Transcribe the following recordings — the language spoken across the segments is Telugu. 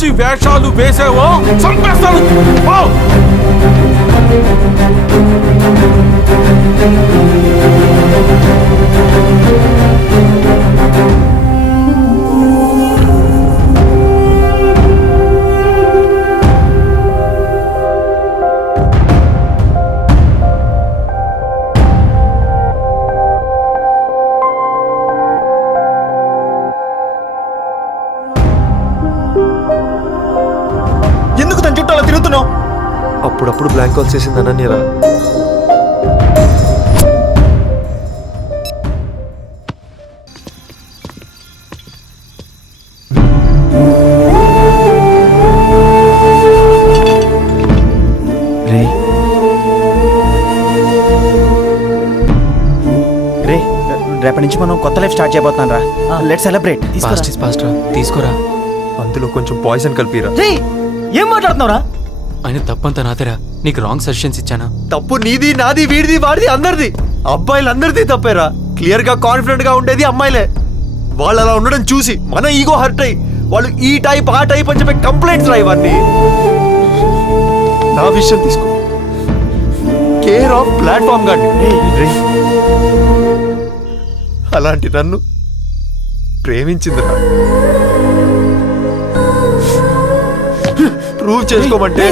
పిచ్చి వేషాలు వేసావో చంపేస్తాను. ఎందుకు తన చుట్టూ అలా తిరుగుతున్నావు? అప్పుడప్పుడు బ్లాంక్ కాల్ చేసింది అనన్యరా. రే రేపటి నుంచి మనం కొత్త లైఫ్ స్టార్ట్ చేయబోతున్నాం రా. Let's celebrate. తీసుకోరా. అందులో కొంచెం పాయిజన్ కలిపిరా. రే ఏం మాట్లాడుతున్నావురా? ఆయన తప్పంతా నాదేరా. నీకు రాంగ్ సజెషన్స్ ఇచ్చానా? తప్పు నీది, నాది, వీడిది, వాడిది, అందరిది. అబ్బాయిలందరిది తప్పేరా. క్లియర్ గా కాన్ఫిడెంట్ గా ఉండేది అమ్మాయిలే. వాళ్ళు అలా ఉండడం చూసి మన ఈగో హర్ట్ అయ్యి వాళ్ళు ఈ టైప్ ఆ టైప్ అని చెప్పే కంప్లైంట్స్ రా ఇవన్నీ. నా విషయం తీసుకో, కేర్ ఆఫ్ ప్లాట్ఫామ్ గాని అలాంటి నన్ను ప్రేమించిందిరా. ప్రూవ్ చేసుకోమంటే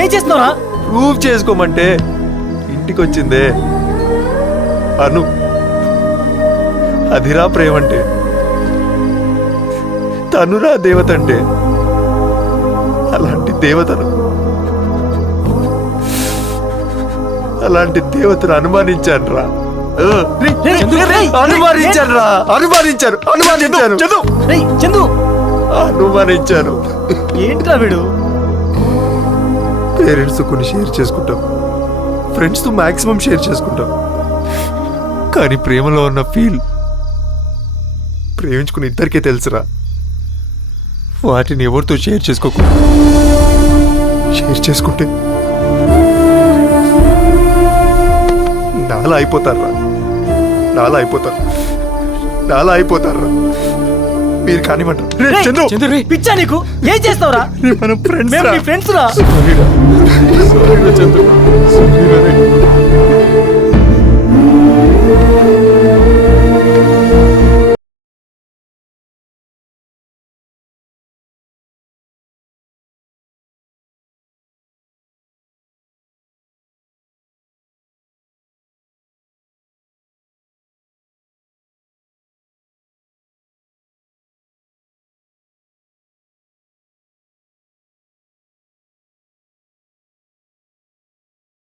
ఏం చేస్తున్నావురా? ప్రూవ్ చేసుకోమంటే ఇంటికి వచ్చిందే అను. అదిరా ప్రేమంటే. తనురా దేవత అంటే. అలాంటి దేవతను అనుమానించాను రా. అనుమానించాను. ఏంట్రా వీడు? పేరెంట్స్ కొన్ని షేర్ చేసుకుంటాం, ఫ్రెండ్స్తో మాక్సిమం షేర్ చేసుకుంటాం. కానీ ప్రేమలో ఉన్న ఫీల్ ప్రేమించుకుని ఇద్దరికే తెలుసురా. వాటిని ఎవరితో షేర్ చేసుకోకుండా షేర్ చేసుకుంటే నాలా అయిపోతారా. మీరు కానివ్వండి. పిచ్చా నీకు? ఏం చేస్తావురా? మనం ఫ్రెండ్స్ ఫ్రెండ్స్ రా. సారీ రా చంద్ర.